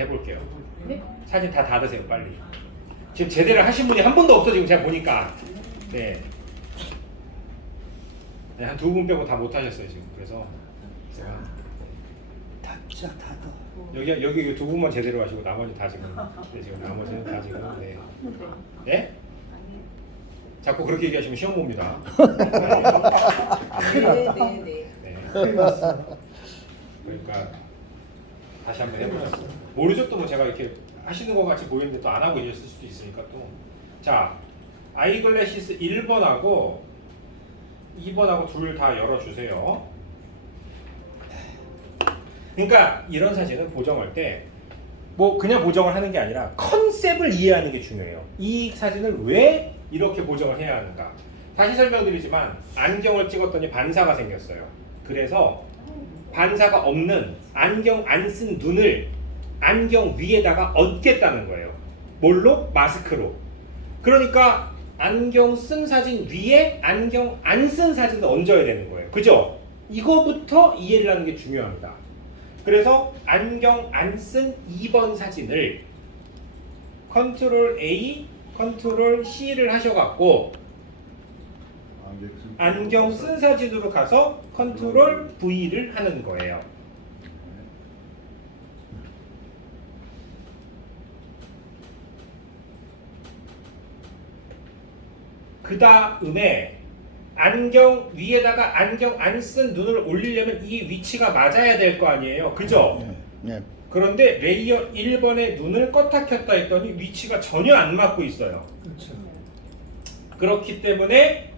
해볼게요. 네? 사진 다 닫으세요 빨리. 지금 제대로 하신 분이 한 분도 없어 지금 제가 보니까. 네. 네, 한 두 분 빼고 다 못하셨어요 지금. 그래서 제가 닫자 닫아. 여기 두 분만 제대로 하시고 나머지 다 지금 지금 나머지는 다 지금 네. 네? 자꾸 그렇게 얘기하시면 시험 봅니다. 네네네. 네. 큰일 났어. 그러니까 다시 한번 해보셨어요. 모르죠 또 뭐 제가 이렇게 하시는 것 같이 보이는데 또 안 하고 계셨을 수도 있으니까 또. 자, 아이글래시스 1번하고 2번하고 둘 다 열어주세요. 그러니까 이런 사진은 보정할 때 뭐 그냥 보정을 하는 게 아니라 컨셉을 이해하는 게 중요해요. 이 사진을 왜 이렇게 보정을 해야 하는가. 다시 설명드리지만 안경을 찍었더니 반사가 생겼어요. 그래서 반사가 없는 안경 안 쓴 눈을 안경 위에다가 얹겠다는 거예요. 뭘로? 마스크로. 그러니까 안경 쓴 사진 위에 안경 안 쓴 사진을 얹어야 되는 거예요. 그죠? 이거부터 이해를 하는 게 중요합니다. 그래서 안경 안 쓴 2번 사진을 컨트롤 A, 컨트롤 C를 하셔갖고 안경 쓴 사진으로 가서 컨트롤 V를 하는 거예요. 그 다음에 안경 위에다가 안경 안 쓴 눈을 올리려면 이 위치가 맞아야 될 거 아니에요. 그죠? 네. 그런데 레이어 1번에 눈을 껐다 켰다 했더니 위치가 전혀 안 맞고 있어요. 그렇죠. 그렇기 때문에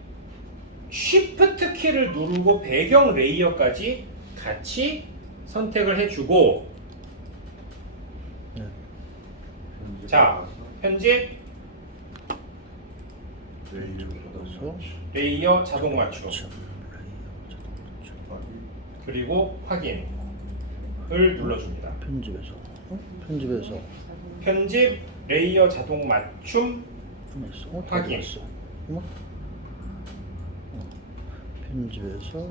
Shift 키를 누르고 배경 레이어까지 같이 선택을 해주고 네. 자, 편집 그래서 레이어 자동 맞춤 그렇죠. 그리고 확인을 눌러줍니다. 편집해서 편집 레이어 자동 맞춤 확인. 편집해서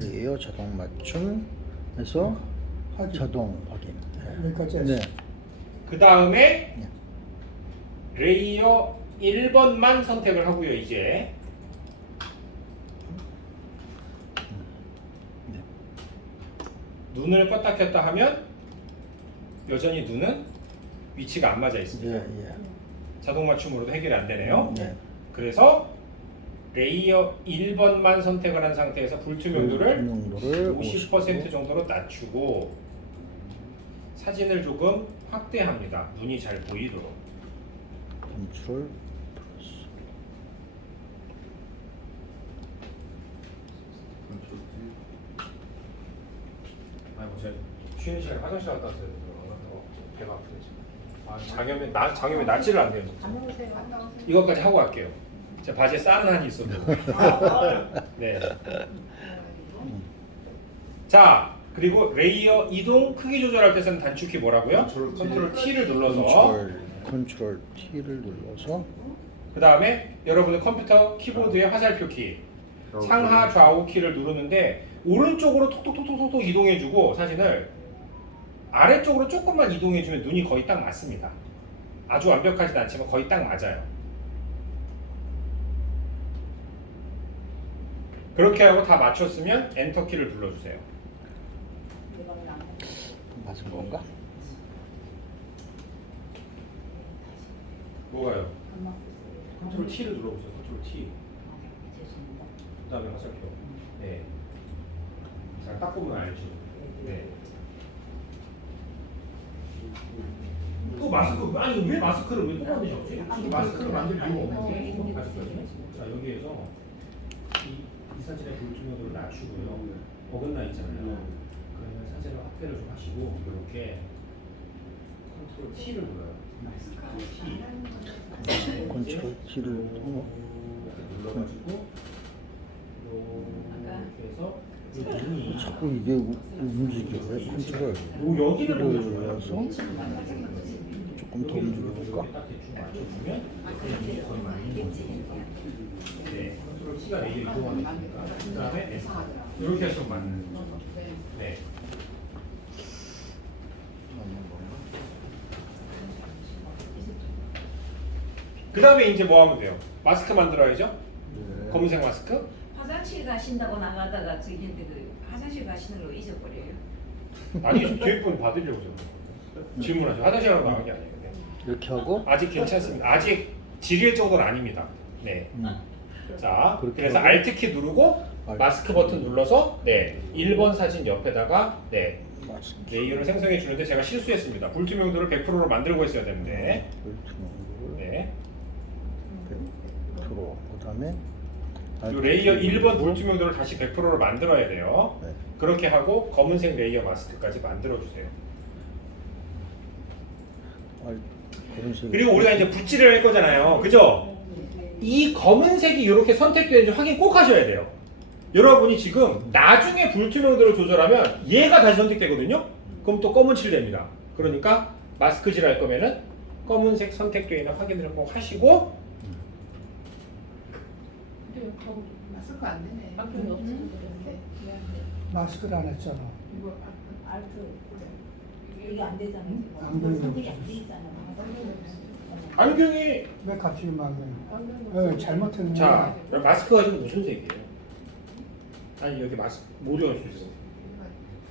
레이어 자동 맞춤해서 자동 확인. 여기까지 네. 그 다음에 레이어 1번만 선택을 하고요. 이제 네. 눈을 껐다 켰다 하면 여전히 눈은 위치가 안 맞아 있습니다. 예. 자동 맞춤으로도 해결이 안 되네요. 네. 그래서 레이어 1번만 선택을 한 상태에서 불투명도를 불투명도를 50% 정도로 낮추고 사진을 조금 확대합니다. 눈이 잘 보이도록. 컨트롤 플러스. 아이고 제가 쉬는 시간에 화장실 갔다 왔어요. 배가 아프네 지금. 장염이 낫지를 않네요. 진짜. 다녀오세요. 이것까지 하고 갈게요. 제 바지에 쌀은 한이 있어도. 네. 자, 그리고 레이어 이동 크기 조절할 때 쓰는 단축키 뭐라고요? 컨트롤 T를 눌러서 컨트롤 T를 눌러서 그 다음에 여러분의 컴퓨터 키보드의 화살표 키 상하 좌우 키를 누르는데 오른쪽으로 톡톡톡톡톡 이동해주고 사진을 아래쪽으로 조금만 이동해주면 눈이 거의 딱 맞습니다. 아주 완벽하진 않지만 거의 딱 맞아요. 그렇게 하고 다 맞췄으면 엔터 키를 눌러주세요. 맞은 건가? 뭐가요? 컨트롤 T를 눌러보세요. 컨트롤 T. 그 다음에 화살표. 네. 잘 딱 보면 알지. 네. 또 마스크 아니 왜 마스크를 왜 또 만드셨지? 마스크를 만들 이유가 없는데 아직까지. 자 여기에서 이 사진의 불투명도를 낮추고요. 어긋나 있잖아요. 그러면 사진을 확대를 좀 하시고 이렇게 컨트롤 T를 눌러요. T. 컨트롤 T를 눌러가지고 이렇게 해서 이 눈이 자꾸 이게 움직여. 왜 컨트롤 여기를 보여줘요. 눌러서 조금 더 움직여볼까? 딱 대충 맞춰주면 눈이 거의 맞는 거죠. 네, 컨트롤 T가 레이어 이동하는 거니까 그 다음에 이렇게 하시면 맞는 거죠. 네. 그 다음에 이제 뭐 하면 돼요? 마스크 만들어야죠. 네. 검은색 마스크. 화장실 가신다고 나가다가 저기 그 화장실 가시는 거 잊어버려요. 아니 뒤에 분 받으려고 질문하죠. 화장실 가러 나간 게 아니에요. 네. 이렇게 하고 아직 괜찮습니다. 아직 지릴 정도는 아닙니다. 네. 자, 그렇게 그래서 하고. Alt 키 누르고 Alt 마스크 버튼 눌러서 네 1번 사진 옆에다가 네 마스크 레이어를 생성해 주는데 제가 실수했습니다. 불투명도를 100%로 만들고 있어야 되는데 불투명도를 네. 100%. 그다음에 이 레이어 1번 불투명도를 다시 100%로 만들어야 돼요. 네. 그렇게 하고 검은색 레이어 마스크까지 만들어 주세요. 그런 식으로. 그리고 우리가 이제 붓질을 할 거잖아요. 그죠? 이 검은색이 이렇게 선택되는지 확인 꼭 하셔야 돼요. 여러분이 지금 나중에 불투명도를 조절하면 얘가 다시 선택되거든요. 그럼 또 검은 칠 됩니다. 그러니까 마스크질 할 거면은 검은색 선택되어 있는 확인을 꼭 하시고 근데 거기 마스크 안 되네. 밖에 없어. 마스크를 안 했잖아. 이거 알트 이게 안 되잖아요. 안경이 선택이 없어. 안 돼 있잖아요. 안경이 왜 갑자기 막네? 잘못했네. 자 마스크가 지금 무슨 색이에요? 아니 여기 마스크 못 외웠어요 지금.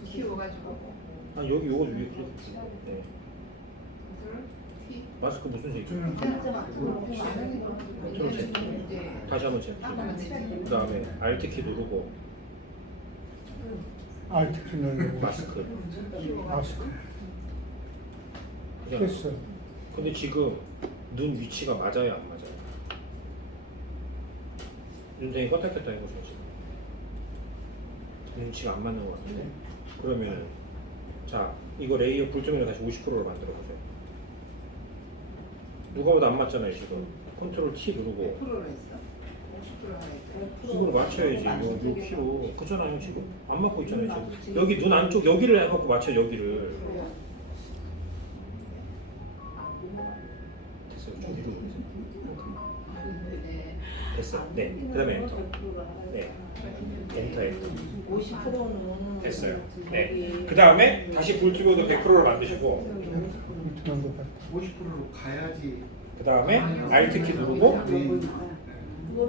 키워가지고 아니 여기 요거 위에 네. 마스크 무슨 색이에요? 초록색. 다시 한번 제. 그 다음에 Alt 키 누르고 알트 키 누르고 마스크. 마스크. 그냥. 됐어. 근데 지금 눈 위치가 맞아요 안 맞아요? 눈탱이 껐다 켰다 해보세요 지금. 눈치가 안 맞는 것 같은데. 그러면 자 이거 레이어 불투명도 다시 50%로 만들어 보세요. 누가보다 안 맞잖아요 지금. 컨트롤 T 누르고 100%로 했어. 50%로 했어. 이걸 맞춰야지. 요 키로 그잖아요 지금. 안 맞고 있잖아요 지금. 여기 눈 안쪽 여기를 해갖고 맞춰 여기를. 됐어요. 좀 뒤로 오세요. 됐어요. 네. 그다음에 엔터. 네. 엔터 엔터. 50%는 됐어요. 네. 그 다음에 다시 불투명도 100%로 만드시고 불투명도 50%로 가야지. 그 다음에 Alt 키 누르고 네.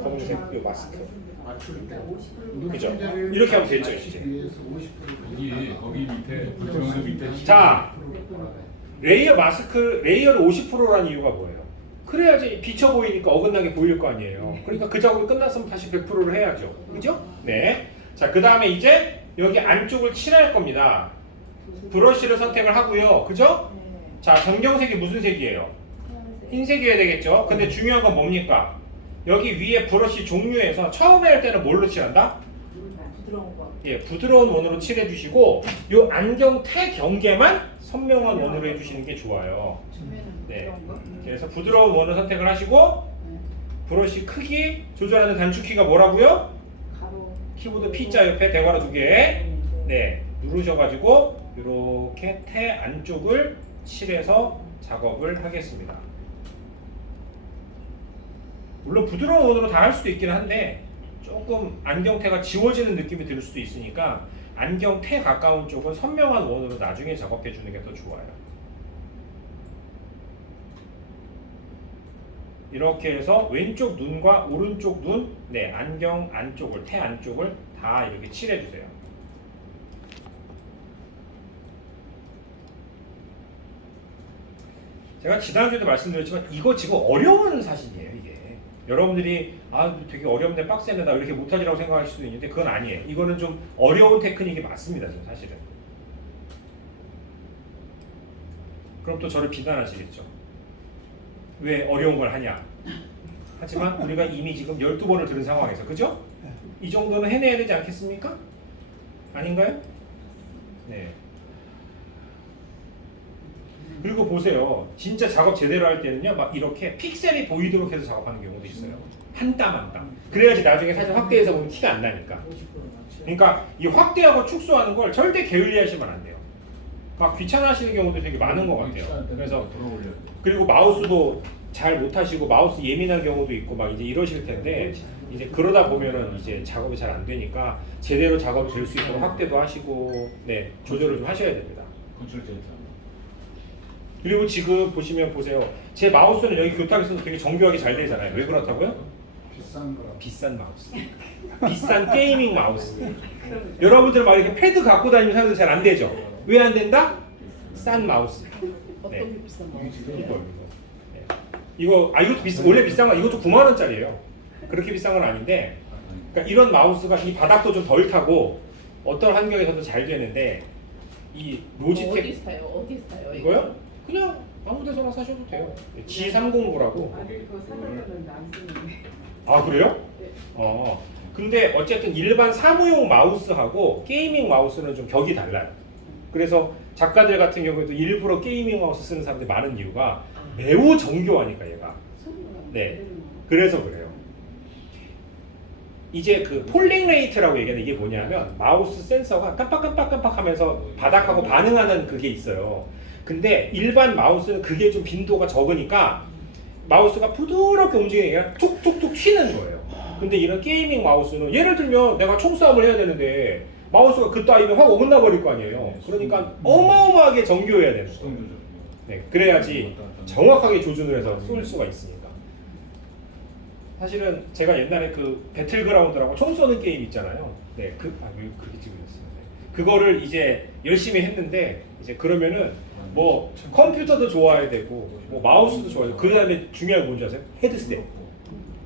검은색 요 마스크. 맞출 때. 그죠? 이렇게 하면 되죠, 이제. 위해서 50%로 거기 밑에 불투명도 밑에 자, 레이어 마스크 레이어를 50%라는 이유가 뭐예요? 그래야지 비쳐 보이니까 어긋나게 보일 거 아니에요. 그러니까 그 작업이 끝났으면 다시 100%를 해야죠. 그죠? 네. 자, 그 다음에 이제 여기 안쪽을 칠할 겁니다. 브러쉬를 선택을 하고요. 그죠? 자, 전경색이 무슨 색이에요? 흰색이어야 되겠죠? 근데 중요한 건 뭡니까? 여기 위에 브러쉬 종류에서 처음에 할 때는 뭘로 칠한다? 부드러운 거. 예, 부드러운 원으로 칠해 주시고 요 안경 테 경계만 선명한 원으로 해 주시는 게 좋아요. 네. 그래서 부드러운 원을 선택을 하시고 브러쉬 크기 조절하는 단축키가 뭐라고요? 가로. 키보드 P자 옆에 대괄호 2개 네, 누르셔가지고 이렇게 테 안쪽을 칠해서 작업을 하겠습니다. 물론 부드러운 원으로 다 할 수도 있긴 한데 조금 안경테가 지워지는 느낌이 들 수도 있으니까 안경테 가까운 쪽은 선명한 원으로 나중에 작업해 주는 게 더 좋아요. 이렇게 해서 왼쪽 눈과 오른쪽 눈, 네, 안경 안쪽을, 테 안쪽을 다 이렇게 칠해 주세요. 제가 지난주에도 말씀드렸지만 이거 지금 어려운 사진이에요, 이게. 여러분들이 아 되게 어렵네, 빡세네, 나 이렇게 못하지라고 생각하실 수도 있는데 그건 아니에요. 이거는 좀 어려운 테크닉이 맞습니다, 지금 사실은. 그럼 또 저를 비난하시겠죠. 왜 어려운 걸 하냐. 하지만 우리가 이미 지금 12번을 들은 상황에서, 그죠? 이 정도는 해내야 되지 않겠습니까? 아닌가요? 네. 그리고 보세요. 진짜 작업 제대로 할 때는요, 막 이렇게 픽셀이 보이도록 해서 작업하는 경우도 있어요. 한 땀 한 땀. 그래야지 나중에 사진 확대해서 보면 티가 안 나니까. 그러니까 이 확대하고 축소하는 걸 절대 게을리하시면 안 돼요. 막 귀찮아하시는 경우도 되게 많은 것 같아요. 그래서 그리고 마우스도 잘 못하시고 마우스 예민한 경우도 있고 막 이제 이러실 텐데 이제 그러다 보면은 이제 작업이 잘 안 되니까 제대로 작업이 될 수 있도록 확대도 하시고 네 조절을 좀 하셔야 됩니다. 컨트롤 Z. 그리고 지금 보시면 보세요. 제 마우스는 여기 교탁에서도 되게 정교하게 잘 되잖아요. 왜 그렇다고요? 비싼 거라. 비싼 마우스. 비싼 게이밍 마우스. 여러분들 막 이렇게 패드 갖고 다니는 사람들 잘 안 되죠? 왜 안 된다? 싼 마우스. 네. 어떤 게 비싼 거? 이거 이것도 원래 비싼 거 이것도 9만 원짜리예요. 그렇게 비싼 건 아닌데, 그러니까 이런 마우스가 이 바닥도 좀 덜 타고 어떤 환경에서도 잘 되는데 이 로지텍 어디 사요? 어디 사요? 이거요? 그냥 아무 데서나 사셔도 돼요. G309라고. 아니 그거 사려면 안 쓰는데. 아 그래요? 네. 근데 어쨌든 일반 사무용 마우스하고 게이밍 마우스는 좀 격이 달라요. 그래서 작가들 같은 경우에도 일부러 게이밍 마우스 쓰는 사람들이 많은 이유가 매우 정교하니까 얘가. 네. 그래서 그래요. 이제 그 폴링 레이트라고 얘기하는 이게 뭐냐면 마우스 센서가 깜빡깜빡깜빡 하면서 바닥하고 반응하는 그게 있어요. 근데 일반 마우스는 그게 좀 빈도가 적으니까 마우스가 부드럽게 움직이는 게 아니라 툭툭툭 튀는 거예요. 근데 이런 게이밍 마우스는 예를 들면 내가 총싸움을 해야 되는데 마우스가 그따위면 확 어긋나 버릴 거 아니에요. 그러니까 어마어마하게 정교해야 되는 거예요. 네, 그래야지 정확하게 조준을 해서 쏠 수가 있으니까. 사실은 제가 옛날에 그 배틀그라운드라고 총 쏘는 게임 있잖아요. 네, 그게 찍으셨어요. 그거를 이제 열심히 했는데 이제 그러면은 뭐 컴퓨터도 좋아야 되고 뭐 마우스도 좋아야 되고 그 다음에 중요한 게 뭔지 아세요? 헤드셋.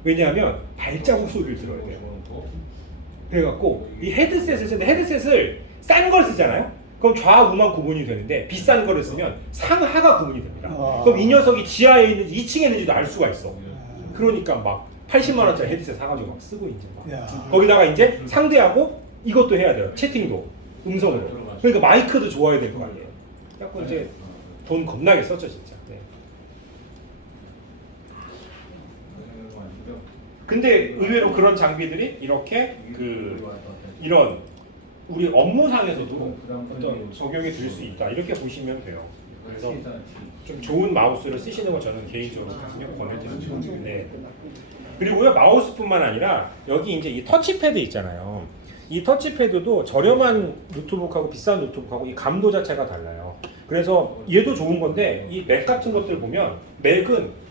왜냐하면 발자국 소리를 들어야 돼요. 그래갖고 이 헤드셋을 쓰는데 헤드셋을 싼 걸 쓰잖아요. 그럼 좌우만 구분이 되는데 비싼 거를 쓰면 상하가 구분이 됩니다. 그럼 이 녀석이 지하에 있는지 2층에 있는지도 알 수가 있어. 그러니까 막 80만 원짜리 헤드셋 사가지고 막 쓰고 이제 막 야. 거기다가 이제 상대하고 이것도 해야 돼요. 채팅도 음성으로. 그러니까 마이크도 좋아야 될 거 아니에요. 그래갖고 이제 돈 겁나게 썼죠 진짜. 네. 근데 의외로 그런 장비들이 이렇게 이런 우리 업무상에서도 어떤 적용이 될 수 있다 이렇게 보시면 돼요. 그래서 좀 좋은 마우스를 쓰시는 거 저는 개인적으로 권해드립니다. 네. 그리고요 마우스뿐만 아니라 여기 이제 이 터치패드 있잖아요. 이 터치패드도 저렴한 노트북하고 비싼 노트북하고 이 감도 자체가 달라요. 그래서 얘도 좋은 건데 이 맥 같은 것들 보면 맥은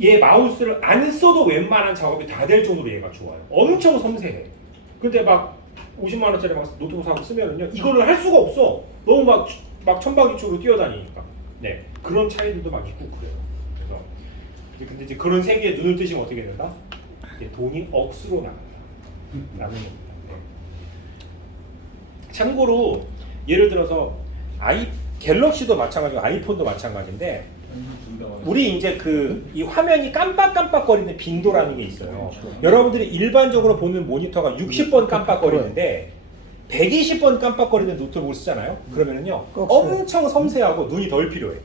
얘 마우스를 안 써도 웬만한 작업이 다 될 정도로 얘가 좋아요. 엄청 섬세해. 근데 막 50만 원짜리 막 노트북 사고 쓰면은요 이거를 할 수가 없어. 너무 막 천박이쪽으로 뛰어다니니까. 네 그런 차이들도 막 있고 그래요. 그래서 근데 이제 그런 세계에 눈을 뜨시면 어떻게 된다? 이제 돈이 억수로 나간다. 라는 겁니다. 네. 참고로 예를 들어서 갤럭시도 마찬가지고 아이폰도 마찬가지인데 우리 이제 이 화면이 깜빡깜빡거리는 빈도라는 게 있어요. 여러분들이 일반적으로 보는 모니터가 60번 깜빡거리는데 120번 깜빡거리는 노트북을 쓰잖아요. 그러면은요 엄청 섬세하고 눈이 덜 필요해.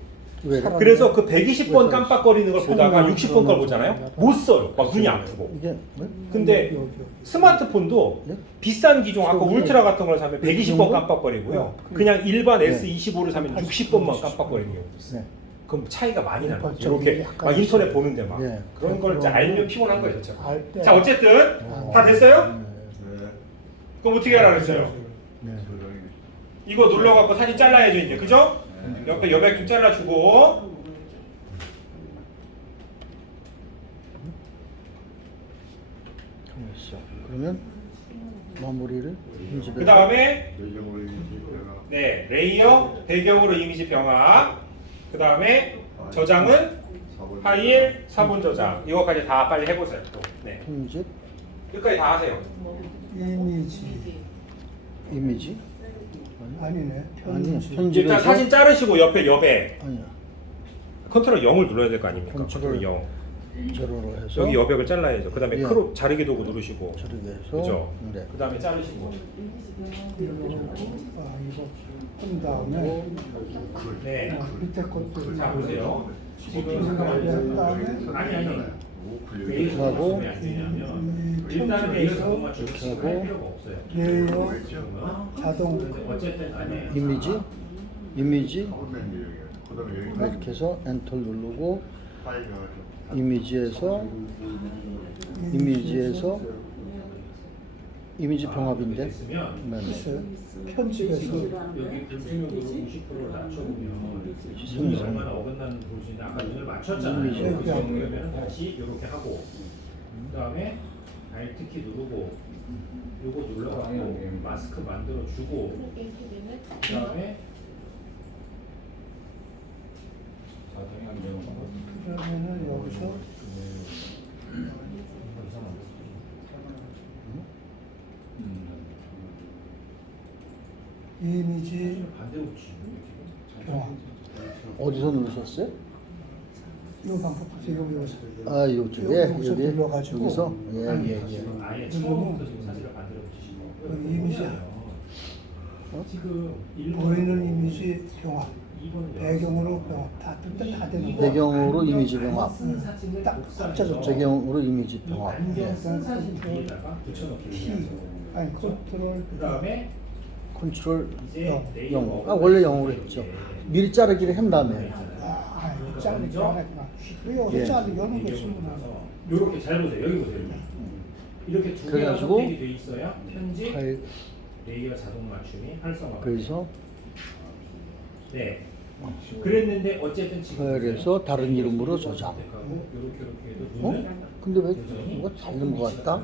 왜? 그래서 그 120번 깜빡거리는 걸 보다가 60번 걸 보잖아요. 못 써요. 막 눈이 아프고. 이게 뭐? 근데 스마트폰도 네? 비싼 기종 아까 저기 울트라 같은 걸 사면 그 120번 정도? 깜빡거리고요. 네. 그냥 일반 네. S25를 사면 60번만 깜빡거리는 경우도 있어요. 네. 그럼 차이가 많이 나는 거죠. 좀 이렇게 약간 막 인터넷 있어요. 보는데 막 네. 그런 걸 이제 알면 피곤한 거예요, 진짜. 자, 어쨌든 다 됐어요? 그럼 어떻게 하라 그랬어요? 네. 이거 눌러갖고 사진 잘라야죠, 이제. 그죠? 옆에 여백 좀 잘라주고. 됐어. 그러면 마무리를 그 다음에 네 레이어 배경으로 이미지 병합. 그 다음에 저장은 파일 사본 저장. 이거까지 다 빨리 해보세요. 또. 네. 편집 끝까지 다 하세요. 이미지 아니네. 아니 편집. 편집에서 일단 사진 자르시고 옆에 여백 아니야 컨트롤 0을 눌러야 될 거 아닙니까? 컨트롤 컨트롤 0. 제로로 해서 여기 여백을 잘라야죠. 그 다음에 예. 크롭 자르기 도구 누르시고. 저렇게 해서 그죠? 네. 그 다음에 자르시고. 이거 한 다음에 네. 밑에 것도 자 보세요. 한 다음에 아니. 이렇게 하고 일단은 레이어 자동만 이렇게 할 하고 필요가 없어요. 레이어 자동 어쨌든 아니. 이미지 이렇게 해서 엔터 누르고 이미지에서 이미지 병합인데 됐으면 네. 있어요. 편집에서 여기 분출력으로 90%를 낮춰보면 눈이 얼마나 어긋나는 보시는데 아까 눈을 맞췄잖아요. 이미지. 그러면 다시 이렇게 하고 그다음에 Alt 키 누르고 요거 눌러갖고 마스크 만들어 주고 그다음에 그러면은 여기서 이미지 반대로 붙이는 병화. 어디서 누르셨어요? 이 방법 지금 여기서 아 요쪽에 여기서 여기 눌러가지고. 여기서 예예예. 아예 처음부터 지금 사진을 만들어 주신 거. 그 이미지. 지금 보이는 이미지 병화. 이거는 배경으로 병화. 다 되는 거. 배경으로 이미지 병합. 딱 합쳐졌죠. 배경으로 이미지 이 병합. 안경 예. 쓴 사진 뒤에다가 붙여넣기 T 해야죠. 아니 컨트롤 그 다음에 컨트롤 이제 영. 레이어가 0. 아 원래 0으로 했죠. 미리 자르기를 한 다음에. 아 자르기 안 했구나. 왜 여기서 예. 자르기 여는 게 있구나. 이렇게 잘 보세요. 여기 보세요. 이렇게 두 개가 그래가지고 선택이 돼 있어야 편집, 파일 레이어 자동 맞춤이 활성화. 그래서 네. 그랬는데 어쨌든 지금 파일에서 다른 이름으로 저장. 이렇게 해도 어? 눈은 근데 왜 뭐가 다른 것 같다?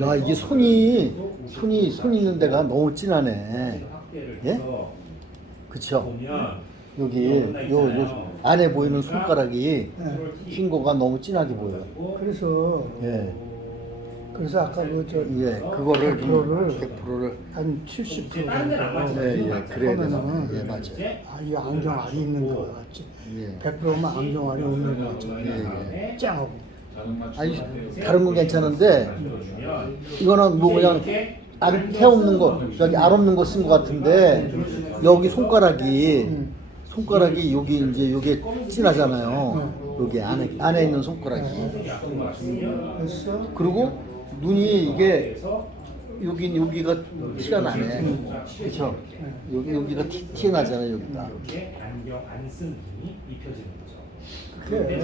야 이게 손 있는 데가 너무 진하네. 확대를 예? 해서 그쵸? 보면 여기 요 안에 보이는 손가락이 흰 거가 너무 진하게 보여. 그래서 예. 그래서 아까 그저 예, 그거를 좀 100%를 100%를 한 70%. 다른 데는 안 맞죠? 예, 예, 그래야 되나? 그러면은 예, 맞아요. 아, 이 안경 알이 있는 거 같지. 예. 100%면 안경 알이 없는 거 같지. 예, 짱하고. 아니 다른 건 괜찮은데 이거는 뭐 그냥 태 없는 거 여기 알 없는 거 쓴 거 같은데 여기 손가락이 여기 이제 요게 진하잖아요. 여기 안에 있는 손가락이. 그래서 그리고 눈이 이게 여기가 티가 나네. 그렇죠? 여기가 티 나잖아요. 여기가. 이렇게 안경 안 쓴 눈이 입혀지는 거죠. 그래.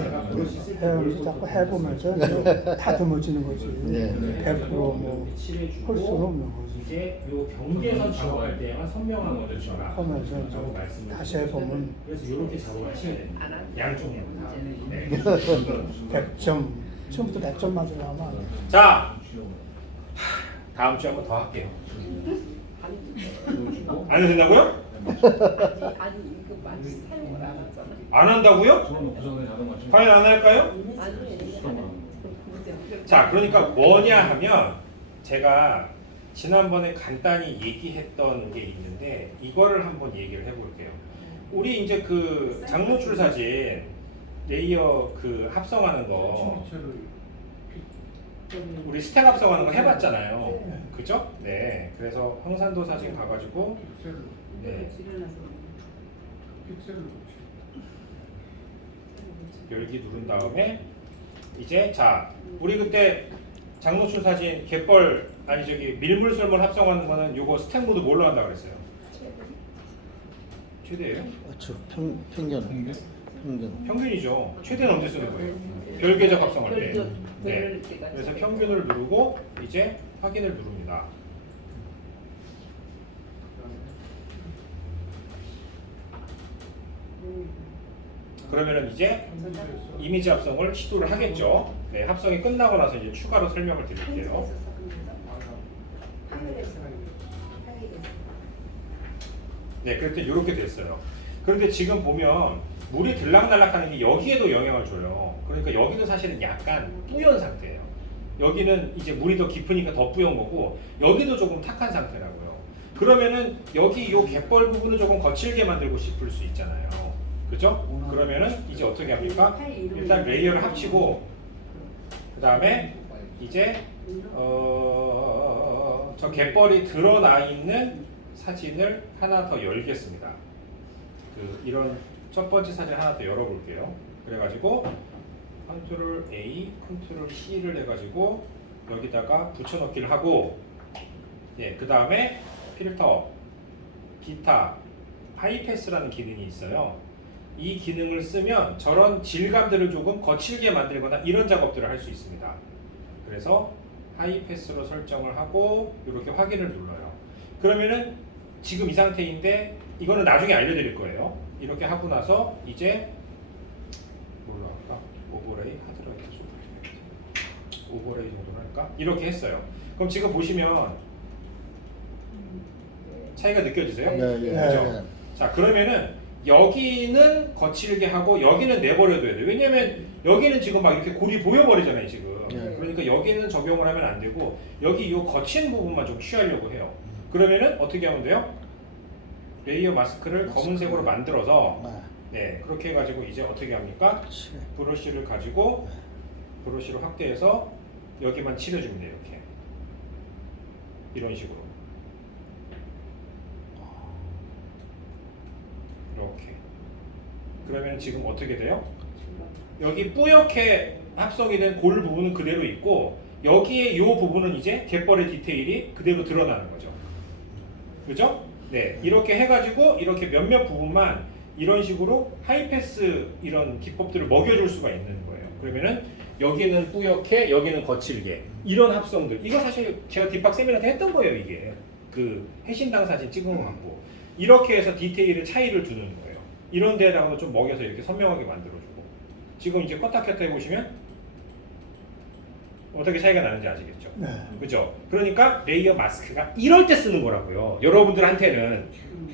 해보면서 자꾸 해보면서 이제 다듬어지는 거지. 네. 100%뭐 할 수는 없는 거지. 이제 요 경계선 작업할 때만 선명한 거 붙여라. 하면서 이제 라고 말씀을 다시 해보면 그래서 이렇게 작업을 하셔야 됩니다. 양쪽으로 다. 네. 100점. 처음부터 100점 맞으려면 자, 다음 주에 한 번 더 할게요. 안 해도 된다고요? 아니 이거 많이 사용을 안 하잖아. 안 한다고요? 저는 부산에 자동 맞춤. 과연 안 할까요? 아니 자, 그러니까 뭐냐 하면 제가 지난번에 간단히 얘기했던 게 있는데 이거를 한번 얘기를 해볼게요. 우리 이제 그 장노출 사진 레이어 그 합성하는 거 우리 스택 합성하는 거 해봤잖아요. 그죠? 네. 그래서 황산도 사진 가가지고 네. 열기 누른 다음에 이제 자 우리 그때 장노출 사진 갯벌 아니 저기 밀물설물 합성하는 거는 요거 스택 모드 뭘로 한다 그랬어요? 최대예요? 맞죠? 평균. 평균이죠. 최대는 언제 쓰는 거예요? 별계적 합성할 때. 별도 네. 별을 때가 그래서 평균을 누르고 이제 확인을 누릅니다. 그러면은 이제 이미지 합성을 시도를 하겠죠. 네, 합성이 끝나고 나서 이제 추가로 설명을 드릴게요. 네, 그럴 때 이렇게 됐어요. 그런데 지금 보면 물이 들락날락하는 게 여기에도 영향을 줘요. 그러니까 여기도 사실은 약간 뿌연 상태예요. 여기는 이제 물이 더 깊으니까 더 뿌연 거고 여기도 조금 탁한 상태라고요. 그러면은 여기 이 갯벌 부분을 조금 거칠게 만들고 싶을 수 있잖아요. 그죠? 그러면은 이제 어떻게 합니까? 일단 레이어를 합치고 그 다음에 이제 저 갯벌이 드러나 있는 사진을 하나 더 열겠습니다. 이런 첫 번째 사진 하나 더 열어볼게요. 그래가지고 컨트롤 A, 컨트롤 C를 해가지고 여기다가 붙여넣기를 하고 예, 그 다음에 필터, 기타, 하이패스라는 기능이 있어요. 이 기능을 쓰면 저런 질감들을 조금 거칠게 만들거나 이런 작업들을 할 수 있습니다. 그래서 하이패스로 설정을 하고 이렇게 확인을 눌러요. 그러면은 지금 이 상태인데 이거는 나중에 알려드릴 거예요. 이렇게 하고 나서 이제 뭘로 할까? 오버레이 하드라이트 소프트 오버레이 정도로 할까? 이렇게 했어요. 그럼 지금 보시면 차이가 느껴지세요? 네, 예. 그죠? 네. 자, 그러면은 여기는 거칠게 하고 여기는 내버려둬야 돼. 왜냐면 여기는 지금 막 이렇게 골이 보여버리잖아요, 지금. 네. 그러니까 여기는 적용을 하면 안 되고 여기 이 거친 부분만 좀 취하려고 해요. 그러면은 어떻게 하면 돼요? 레이어 마스크를 검은색으로 만들어서 네, 그렇게 해가지고 이제 어떻게 합니까? 그렇지. 브러쉬를 가지고 브러쉬로 확대해서 여기만 칠해주면 돼요, 이렇게. 이런 식으로. 이렇게. 그러면 지금 어떻게 돼요? 여기 뿌옇게 합성이 된 골 부분은 그대로 있고 여기에 이 부분은 이제 갯벌의 디테일이 그대로 드러나는 거죠. 그죠? 네, 이렇게 해가지고 이렇게 몇몇 부분만 이런 식으로 하이패스 이런 기법들을 먹여줄 수가 있는 거예요. 그러면은 여기는 뿌옇게 여기는 거칠게 이런 합성들 이거 사실 제가 딥박 세미나 때 했던 거예요. 이게 그 해신당 사진 찍은 거 갖고 이렇게 해서 디테일의 차이를 두는 거예요. 이런 데다가 좀 먹여서 이렇게 선명하게 만들어주고 지금 이제 껐다 켰다 해보시면 어떻게 차이가 나는지 아시겠죠? 네. 그죠? 그러니까 레이어 마스크가 이럴 때 쓰는 거라고요. 여러분들한테는.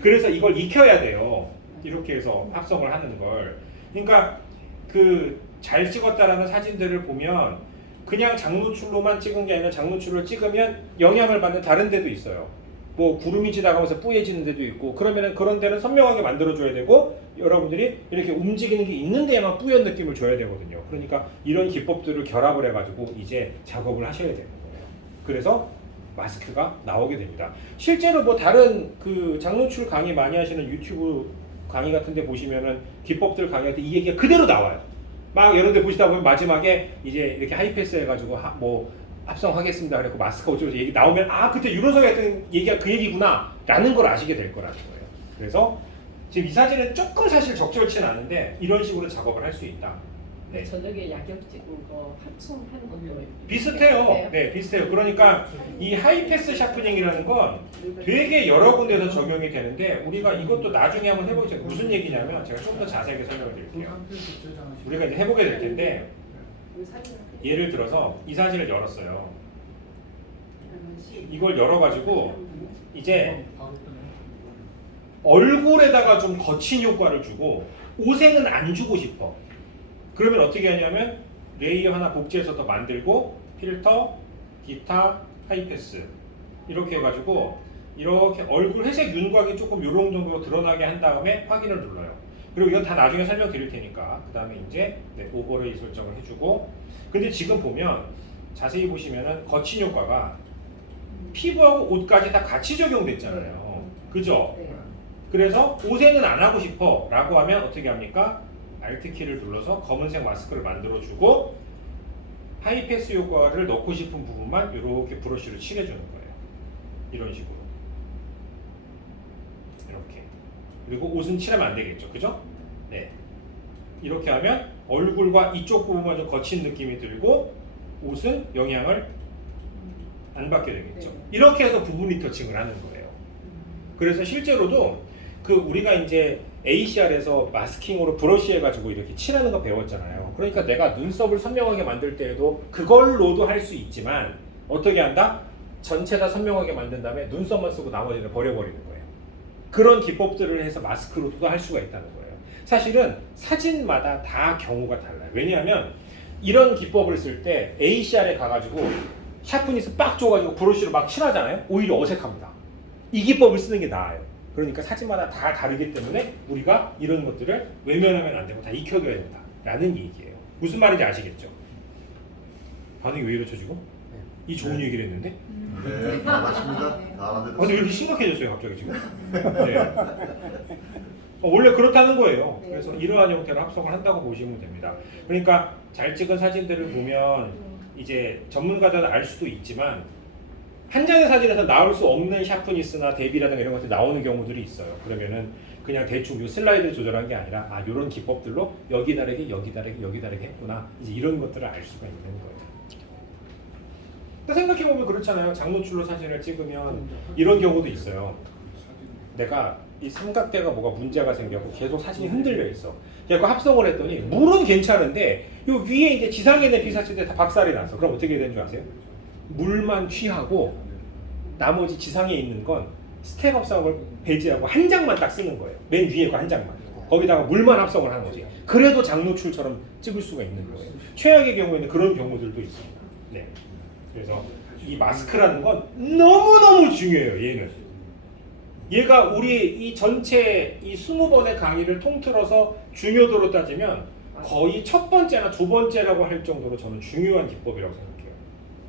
그래서 이걸 익혀야 돼요. 이렇게 해서 합성을 하는 걸. 그러니까 그 잘 찍었다라는 사진들을 보면 그냥 장노출로만 찍은 게 아니라 장노출을 찍으면 영향을 받는 다른 데도 있어요. 뭐 구름이 지나가면서 뿌얘지는 데도 있고 그러면은 그런 데는 선명하게 만들어줘야 되고 여러분들이 이렇게 움직이는 게 있는 데에만 뿌연 느낌을 줘야 되거든요. 그러니까 이런 기법들을 결합을 해가지고 이제 작업을 하셔야 되는 거예요. 그래서 마스크가 나오게 됩니다. 실제로 뭐 다른 그 장노출 강의 많이 하시는 유튜브 강의 같은 데 보시면은 기법들 강의할 때 이 얘기가 그대로 나와요. 막 여러 데 보시다 보면 마지막에 이제 이렇게 하이패스 해가지고 뭐 합성하겠습니다. 그래서 마스크 어쩌고 얘기 나오면 아 그때 유로석이 했던 얘기가 그 얘기구나 라는 걸 아시게 될 거라는 거예요. 그래서 지금 이 사진은 조금 사실 적절치는 않은데 이런 식으로 작업을 할 수 있다. 네. 저녁에 야경 찍은 거 합성하는 것도 비슷해요. 네, 비슷해요. 그러니까 이 하이패스 샤프닝이라는 건 되게 여러 군데서 적용이 되는데 우리가 이것도 나중에 한번 해보죠. 무슨 얘기냐면 제가 좀 더 자세하게 설명을 드릴게요. 우리가 이제 해보게 될 텐데 예를 들어서 이 사진을 열었어요. 이걸 열어가지고 이제 얼굴에다가 좀 거친 효과를 주고 옷에는 안 주고 싶어. 그러면 어떻게 하냐면 레이어 하나 복제해서 더 만들고 필터, 기타, 하이패스 이렇게 해가지고 이렇게 얼굴 회색 윤곽이 조금 요런 정도로 드러나게 한 다음에 확인을 눌러요. 그리고 이건 다 나중에 설명드릴 테니까 그 다음에 이제 오버레이 설정을 해주고 근데 지금 보면 자세히 보시면은 거친 효과가 피부하고 옷까지 다 같이 적용됐잖아요. 그죠? 네. 그래서 옷에는 안 하고 싶어 라고 하면 어떻게 합니까? Alt키를 눌러서 검은색 마스크를 만들어주고 하이패스 효과를 넣고 싶은 부분만 이렇게 브러쉬로 칠해주는 거예요. 이런 식으로. 이렇게. 그리고 옷은 칠하면 안 되겠죠. 그죠? 네. 이렇게 하면 얼굴과 이쪽 부분만 좀 거친 느낌이 들고 옷은 영향을 안 받게 되겠죠. 이렇게 해서 부분 리터칭을 하는 거예요. 그래서 실제로도 그 우리가 이제 ACR에서 마스킹으로 브러쉬 해가지고 이렇게 칠하는 거 배웠잖아요. 그러니까 내가 눈썹을 선명하게 만들 때에도 그걸로도 할 수 있지만 어떻게 한다? 전체 다 선명하게 만든 다음에 눈썹만 쓰고 나머지는 버려버리는 거예요. 그런 기법들을 해서 마스크로도 할 수가 있다는 거예요. 사실은 사진마다 다 경우가 달라요. 왜냐하면 이런 기법을 쓸 때 ACR에 가가지고 샤프니스 빡 줘가지고 브러쉬로 막 칠하잖아요. 오히려 어색합니다. 이 기법을 쓰는 게 나아요. 그러니까 사진마다 다 다르기 때문에 우리가 이런 것들을 외면하면 안 되고 다 익혀둬야 된다라는 얘기예요. 무슨 말인지 아시겠죠? 반응이 왜 이러죠 지금? 이 좋은 얘기를 했는데? 네, 맞습니다. 다 근데 왜 이렇게 심각해졌어요 갑자기 지금? 네. 원래 그렇다는 거예요. 그래서 이러한 형태로 합성을 한다고 보시면 됩니다. 그러니까 잘 찍은 사진들을 보면 이제 전문가들은 알 수도 있지만 한 장의 사진에서 나올 수 없는 샤프니스나 대비라든가 이런 것들이 나오는 경우들이 있어요. 그러면은 그냥 대충 이 슬라이드를 조절한 게 아니라 아 이런 기법들로 여기 다르게 여기 다르게 여기 다르게 했구나 이제 이런 것들을 알 수가 있는 거예요. 생각해보면 그렇잖아요. 장노출로 사진을 찍으면 이런 경우도 있어요. 내가 이 삼각대가 뭐가 문제가 생겨서 계속 사진이 흔들려 있어. 그래서 합성을 했더니 물은 괜찮은데 요 위에 이제 지상에 있는 피사체들 다 박살이 났어. 그럼 어떻게 되는 줄 아세요? 물만 취하고 나머지 지상에 있는 건 스택 합성을 배제하고 한 장만 딱 쓰는 거예요. 맨 위에 거 한 장만. 거기다가 물만 합성을 하는 거지. 그래도 장노출처럼 찍을 수가 있는 거예요. 최악의 경우에는 그런 경우들도 있습니다. 네. 그래서 이 마스크라는 건 너무너무 중요해요. 얘는. 얘가 우리 이 전체 이 20번의 강의를 통틀어서 중요도로 따지면 거의 첫 번째나 두 번째라고 할 정도로 저는 중요한 기법이라고 생각해요.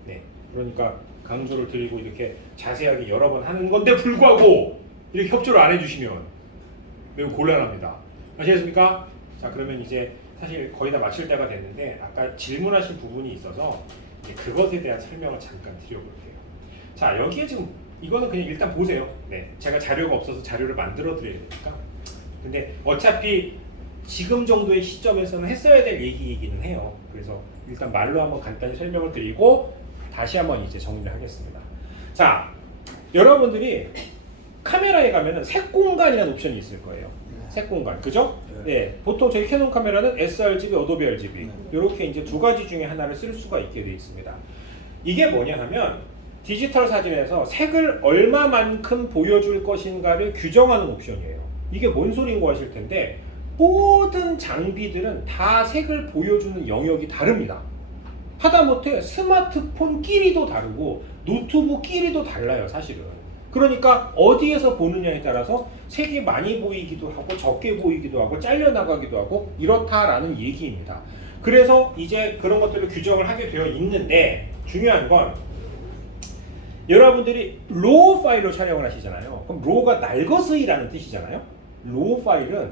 네. 그러니까 강조를 드리고 이렇게 자세하게 여러 번 하는 건데 불구하고 이렇게 협조를 안 해주시면 매우 곤란합니다. 아시겠습니까? 자, 그러면 이제 사실 거의 다 마칠 때가 됐는데 아까 질문하신 부분이 있어서 이제 그것에 대한 설명을 잠깐 드려볼게요. 자, 여기에 지금 이거는 그냥 일단 보세요. 네, 제가 자료가 없어서 자료를 만들어 드려야 되니까. 근데 어차피 지금 정도의 시점에서는 했어야 될 얘기이기는 해요. 그래서 일단 말로 한번 간단히 설명을 드리고 다시 한번 이제 정리를 하겠습니다. 자, 여러분들이 카메라에 가면은 색공간이라는 옵션이 있을 거예요. 색공간, 그죠? 네, 보통 저희 캐논 카메라는 sRGB, 어도비 RGB 이렇게 이제 두 가지 중에 하나를 쓸 수가 있게 되어 있습니다. 이게 뭐냐 하면 디지털 사진에서 색을 얼마만큼 보여줄 것인가를 규정하는 옵션이에요. 이게 뭔 소린고 하실 텐데 모든 장비들은 다 색을 보여주는 영역이 다릅니다. 하다못해 스마트폰끼리도 다르고 노트북끼리도 달라요, 사실은. 그러니까 어디에서 보느냐에 따라서 색이 많이 보이기도 하고 적게 보이기도 하고 잘려나가기도 하고 이렇다라는 얘기입니다. 그래서 이제 그런 것들을 규정을 하게 되어 있는데 중요한 건 여러분들이 로우 파일로 촬영을 하시잖아요. 그럼 로우가 날것의라는 뜻이잖아요. 로우 파일은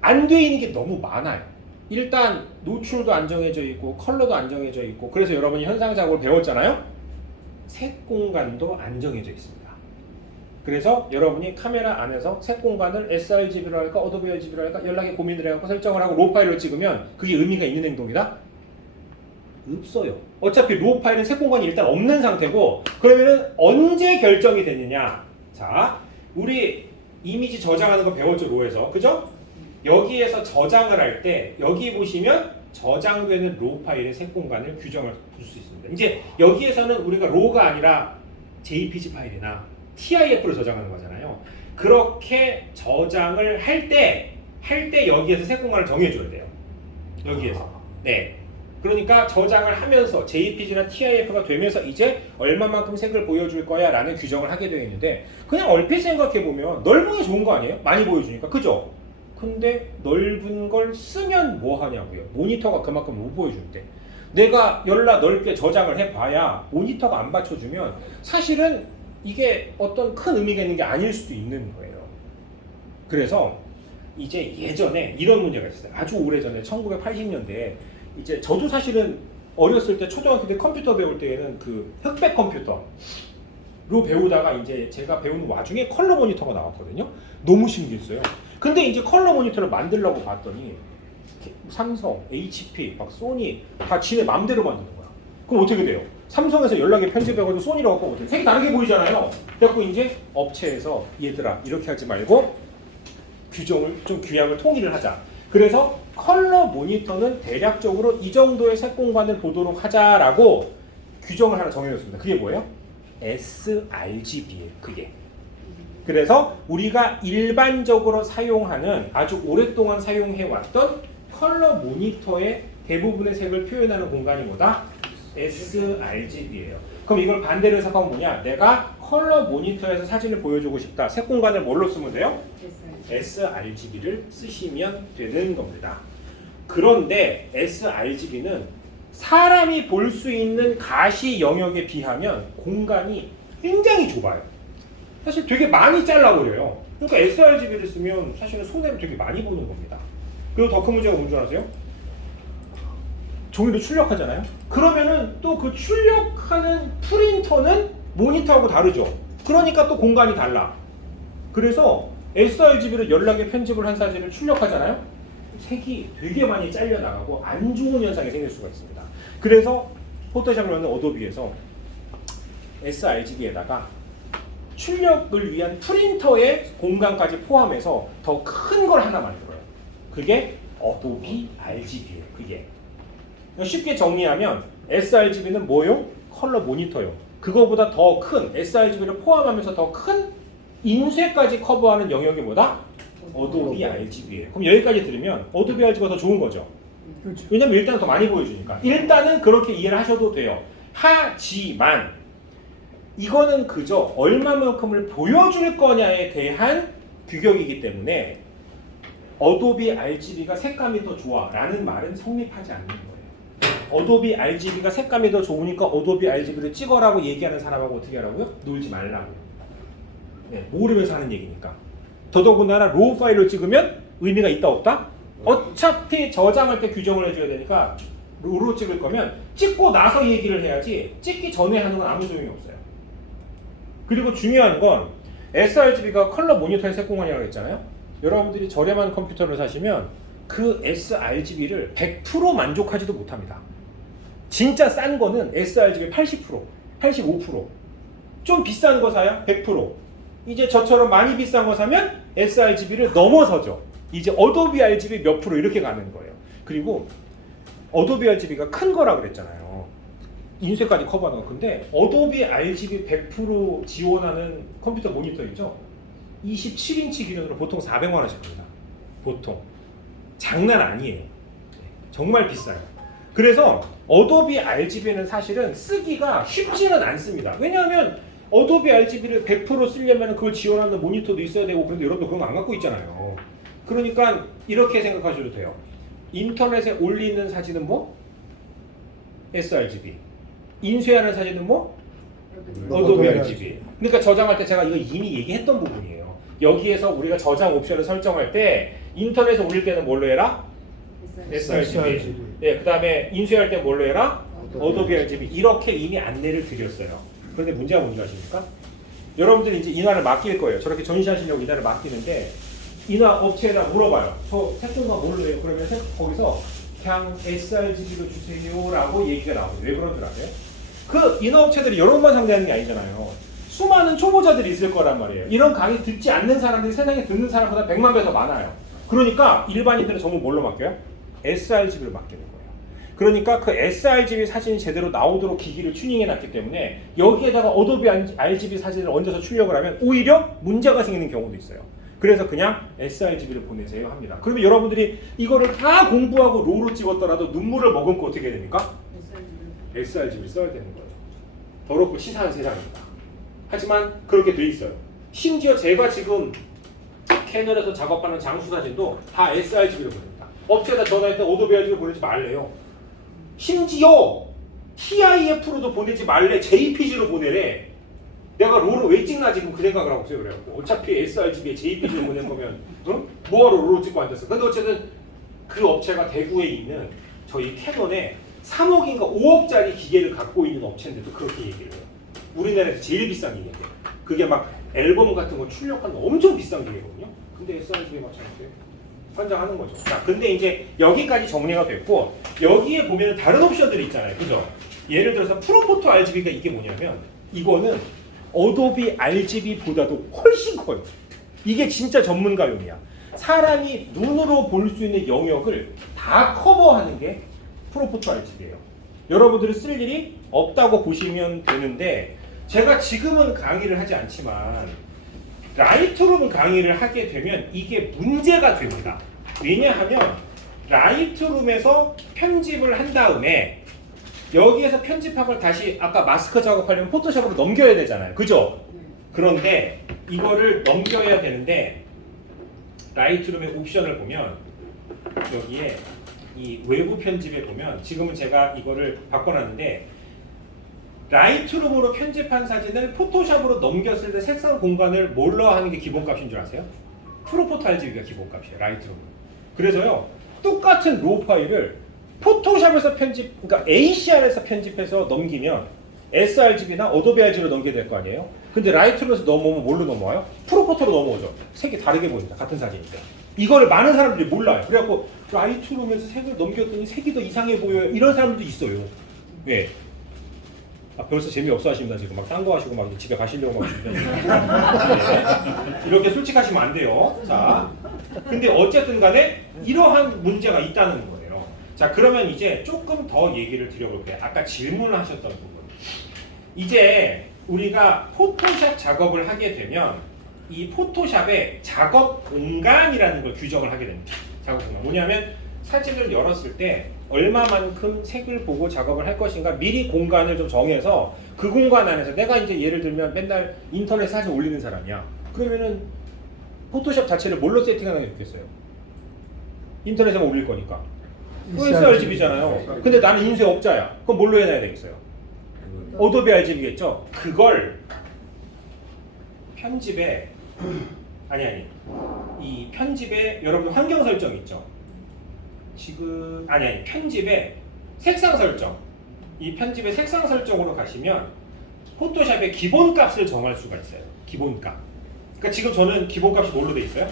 안 돼 있는 게 너무 많아요. 일단 노출도 안 정해져 있고 컬러도 안 정해져 있고 그래서 여러분이 현상 작업을 배웠잖아요. 색 공간도 안 정해져 있습니다. 그래서 여러분이 카메라 안에서 색 공간을 sRGB로 할까 어도비 RGB로 할까 연락에 고민을 해갖고 설정을 하고 로우 파일로 찍으면 그게 의미가 있는 행동이다? 없어요. 어차피 로우 파일은 색 공간이 일단 없는 상태고 그러면은 언제 결정이 되느냐? 자, 우리 이미지 저장하는 거 배웠죠, 로에서. 그죠? 여기에서 저장을 할 때 여기 보시면 저장되는 로우 파일의 색 공간을 규정을 볼 수 있습니다. 이제 여기에서는 우리가 로우가 아니라 JPG 파일이나 TIF로 저장하는 거잖아요. 그렇게 저장을 할 때 여기에서 색 공간을 정해줘야 돼요. 여기에서. 네. 그러니까 저장을 하면서 JPG나 TIF가 되면서 이제 얼마만큼 색을 보여줄 거야 라는 규정을 하게 되어 있는데 그냥 얼핏 생각해보면 넓은 게 좋은 거 아니에요? 많이 보여주니까. 그죠? 근데 넓은 걸 쓰면 뭐 하냐고요. 모니터가 그만큼 못 보여준대. 내가 열라 넓게 저장을 해봐야 모니터가 안 받쳐주면 사실은 이게 어떤 큰 의미가 있는 게 아닐 수도 있는 거예요. 그래서 이제 예전에 이런 문제가 있었어요. 아주 오래전에 1980년대에 이제 저도 사실은 어렸을 때 초등학교 때 컴퓨터 배울 때에는 그 흑백 컴퓨터로 배우다가 이제 제가 배우는 와중에 컬러 모니터가 나왔거든요. 너무 신기했어요. 근데 이제 컬러 모니터를 만들려고 봤더니 삼성, HP, 막 소니 다 지네 맘대로 만드는 거야. 그럼 어떻게 돼요? 삼성에서 연락이 편집해가지고 소니로 갖고 어떻게 색이 다르게 보이잖아요. 그래갖고 이제 업체에서 얘들아 이렇게 하지 말고 규정을 좀 규약을 통일을 하자. 그래서 컬러 모니터는 대략적으로 이 정도의 색 공간을 보도록 하자라고 규정을 하나 정해줬습니다. 그게 뭐예요? sRGB예요. 그게. 그래서 우리가 일반적으로 사용하는 아주 오랫동안 사용해왔던 컬러 모니터의 대부분의 색을 표현하는 공간이 뭐다? sRGB예요. 그럼 이걸 반대로 해석하면 뭐냐? 내가 컬러 모니터에서 사진을 보여주고 싶다. 색 공간을 뭘로 쓰면 돼요? sRGB를 쓰시면 되는 겁니다. 그런데 sRGB는 사람이 볼 수 있는 가시 영역에 비하면 공간이 굉장히 좁아요. 사실 되게 많이 잘라버려요. 그러니까 sRGB를 쓰면 사실은 손해를 되게 많이 보는 겁니다. 그리고 더 큰 문제가 뭔지 아세요? 종이를 출력하잖아요. 그러면은 또 그 출력하는 프린터는 모니터하고 다르죠. 그러니까 또 공간이 달라. 그래서 sRGB로 연락에 편집을 한 사진을 출력하잖아요. 색이 되게 많이 잘려나가고 안 좋은 현상이 생길 수가 있습니다. 그래서 포토샵을 하는 어도비에서 sRGB에다가 출력을 위한 프린터의 공간까지 포함해서 더 큰 걸 하나 만들어요. 그게 어도비 RGB예요. 그게 쉽게 정리하면 sRGB는 뭐요? 컬러 모니터요. 그거보다 더 큰 sRGB를 포함하면서 더 큰 인쇄까지 커버하는 영역이 뭐다? 어도비 RGB예요. 그럼 여기까지 들으면 어도비 RGB가 더 좋은 거죠. 그렇죠. 왜냐면 일단은 더 많이 보여주니까. 일단은 그렇게 이해를 하셔도 돼요. 하지만 이거는 그저 얼마만큼을 보여줄 거냐에 대한 규격이기 때문에 어도비 RGB가 색감이 더 좋아 라는 말은 성립하지 않는 거예요. 어도비 RGB가 색감이 더 좋으니까 어도비 RGB를 찍어라고 얘기하는 사람하고 어떻게 하라고요? 놀지 말라고요. 네, 모르면서 하는 얘기니까. 더더군다나 로우 파일을 찍으면 의미가 있다 없다? 어차피 저장할 때 규정을 해줘야 되니까 로우로 찍을 거면 찍고 나서 얘기를 해야지 찍기 전에 하는 건 아무 소용이 없어요. 그리고 중요한 건 sRGB가 컬러 모니터의 색공간이라고 했잖아요. 여러분들이 저렴한 컴퓨터를 사시면 그 sRGB를 100% 만족하지도 못합니다. 진짜 싼 거는 sRGB 80%, 85%. 좀 비싼 거 사야 100%. 이제 저처럼 많이 비싼 거 사면 sRGB를 넘어서죠. 이제 어도비 RGB 몇 프로 이렇게 가는 거예요. 그리고 어도비 RGB가 큰 거라 그랬잖아요. 인쇄까지 커버하는 거. 근데 어도비 RGB 100% 지원하는 컴퓨터 모니터 있죠? 27인치 기준으로 보통 400만 원씩 합니다. 보통. 장난 아니에요. 정말 비싸요. 그래서 어도비 RGB는 사실은 쓰기가 쉽지는 않습니다. 왜냐하면 어도비 RGB를 100% 쓰려면 그걸 지원하는 모니터도 있어야 되고, 그런데 여러분들 그런 거 안 갖고 있잖아요. 그러니까 이렇게 생각하셔도 돼요. 인터넷에 올리는 사진은 뭐? sRGB. 인쇄하는 사진은 뭐? 어도비 RGB. 그러니까 저장할 때 제가 이거 이미 얘기했던 부분이에요. 여기에서 우리가 저장 옵션을 설정할 때 인터넷에 올릴 때는 뭘로 해라? sRGB. 네, 그 다음에 인쇄할 때 뭘로 해라? 어도비 RGB. 이렇게 이미 안내를 드렸어요. 그런데 문제가 뭔지 아십니까? 여러분들이 이제 인화를 맡길 거예요. 저렇게 전시하시려고 인화를 맡기는데 인화 업체에다 물어봐요. 저 색종가 뭘로 해요? 그러면 거기서 그냥 sRGB로 주세요 라고 얘기가 나오죠. 왜 그런 줄 아세요? 그 인화 업체들이 여러분만 상대하는 게 아니잖아요. 수많은 초보자들이 있을 거란 말이에요. 이런 강의 듣지 않는 사람들이 세상에 듣는 사람보다 100만 배 더 많아요. 그러니까 일반인들은 전부 뭘로 맡겨요? sRGB로 맡기는 거예요. 그러니까 그 sRGB 사진이 제대로 나오도록 기기를 튜닝해 놨기 때문에 여기에다가 어도비 RGB 사진을 얹어서 출력을 하면 오히려 문제가 생기는 경우도 있어요. 그래서 그냥 sRGB를 보내세요 합니다. 그러면 여러분들이 이거를 다 공부하고 로우로 찍었더라도 눈물을 머금고 어떻게 해야 됩니까? sRGB를 써야 되는 거예요. 더럽고 시사한 세상입니다. 하지만 그렇게 돼 있어요. 심지어 제가 지금 캐논에서 작업하는 장수 사진도 다 sRGB로 보냅니다. 업체에다 전화했더니 어도비 RGB로 보내지 말래요. 심지어 TIF로도 보내지 말래. JPG로 보내래. 내가 롤을 왜 찍나 지금 그 생각을 하고 있어요. 그래갖고 어차피 sRGB에 JPG로 보낼 거면 뭐하러 롤을 찍고 앉았어. 근데 어쨌든 그 업체가 대구에 있는 저희 캐논에 3억인가 5억짜리 기계를 갖고 있는 업체인데도 그렇게 얘기를 해요. 우리나라에서 제일 비싼 기계인데 그게 막 앨범 같은 거 출력하는 엄청 비싼 기계거든요. 근데 sRGB에 맞춰놓고 환장하는 거죠. 자, 근데 이제 여기까지 정리가 됐고 여기에 보면 다른 옵션들이 있잖아요. 그죠? 예를 들어서 프로포토 RGB가 이게 뭐냐면 이거는 어도비 RGB보다도 훨씬 커요. 이게 진짜 전문가용이야. 사람이 눈으로 볼 수 있는 영역을 다 커버하는 게 프로포토 RGB예요. 여러분들이 쓸 일이 없다고 보시면 되는데 제가 지금은 강의를 하지 않지만 라이트룸 강의를 하게 되면 이게 문제가 됩니다. 왜냐하면 라이트룸에서 편집을 한 다음에 여기에서 편집한 걸 다시 아까 마스크 작업하려면 포토샵으로 넘겨야 되잖아요. 그죠? 그런데 이거를 넘겨야 되는데 라이트룸의 옵션을 보면 여기에 이 외부 편집에 보면 지금은 제가 이거를 바꿔놨는데 라이트룸으로 편집한 사진을 포토샵으로 넘겼을 때 색상 공간을 뭘로 하는 게 기본값인 줄 아세요? 프로포토 RGB가 기본값이에요. 라이트룸은. 그래서요 똑같은 로우 파일을 포토샵에서 그러니까 ACR에서 편집해서 넘기면 sRGB나 어도비 RGB로 넘겨야 될 거 아니에요? 근데 라이트룸에서 넘어오면 뭘로 넘어와요? 프로포토로 넘어오죠. 색이 다르게 보인다. 같은 사진인데. 이거를 많은 사람들이 몰라요. 그래갖고 라이트룸에서 색을 넘겼더니 색이 더 이상해 보여요. 이런 사람들도 있어요. 왜? 벌써 재미없어 하십니다. 지금 막 딴 거 하시고 막 집에 가시려고 막 주변에. 네. 이렇게 솔직하시면 안 돼요. 자, 근데 어쨌든 간에 이러한 문제가 있다는 거예요. 자, 그러면 이제 조금 더 얘기를 드려볼게요. 아까 질문을 하셨던 부분. 이제 우리가 포토샵 작업을 하게 되면 이 포토샵의 작업 공간이라는 걸 규정을 하게 됩니다. 작업 공간. 뭐냐면 사진을 열었을 때 얼마만큼 색을 보고 작업을 할 것인가 미리 공간을 좀 정해서 그 공간 안에서 내가 이제 예를 들면 맨날 인터넷 사진 올리는 사람이야. 그러면은 포토샵 자체를 뭘로 세팅하는 게 좋겠어요? 인터넷에만 올릴 거니까. 또 sRGB잖아요. 근데 나는 인쇄업자야. 그럼 뭘로 해놔야 되겠어요? 어도비 RGB겠죠? 그걸 편집에 아니 이 편집에 여러분 환경 설정 있죠? 지금 아니 편집에 색상 설정 이 편집의 색상 설정으로 가시면 포토샵의 기본값을 정할 수가 있어요. 기본값. 그러니까 지금 저는 기본값이 뭘로 돼 있어요?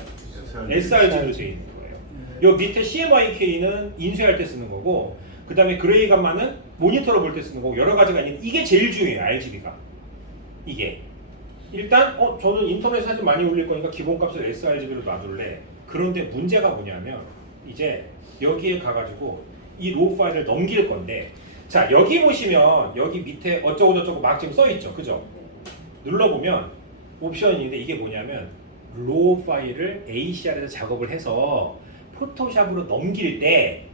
sRGB로 돼 있는 거예요. 요 밑에 CMYK는 인쇄할 때 쓰는 거고 그 다음에 그레이 감마는 모니터로 볼 때 쓰는 거고 여러 가지가 있는데 이게 제일 중요해요. RGB가. 이게. 일단 저는 인터넷 사진 많이 올릴 거니까 기본값을 sRGB로 놔둘래. 그런데 문제가 뭐냐면 이제 여기에 가가지고 이 로우 파일을 넘길 건데 자 여기 보시면 여기 밑에 어쩌고저쩌고 막 지금 써있죠. 그죠? 눌러보면 옵션이 있는데 이게 뭐냐면 로우 파일을 ACR에서 작업을 해서 포토샵으로 넘길 때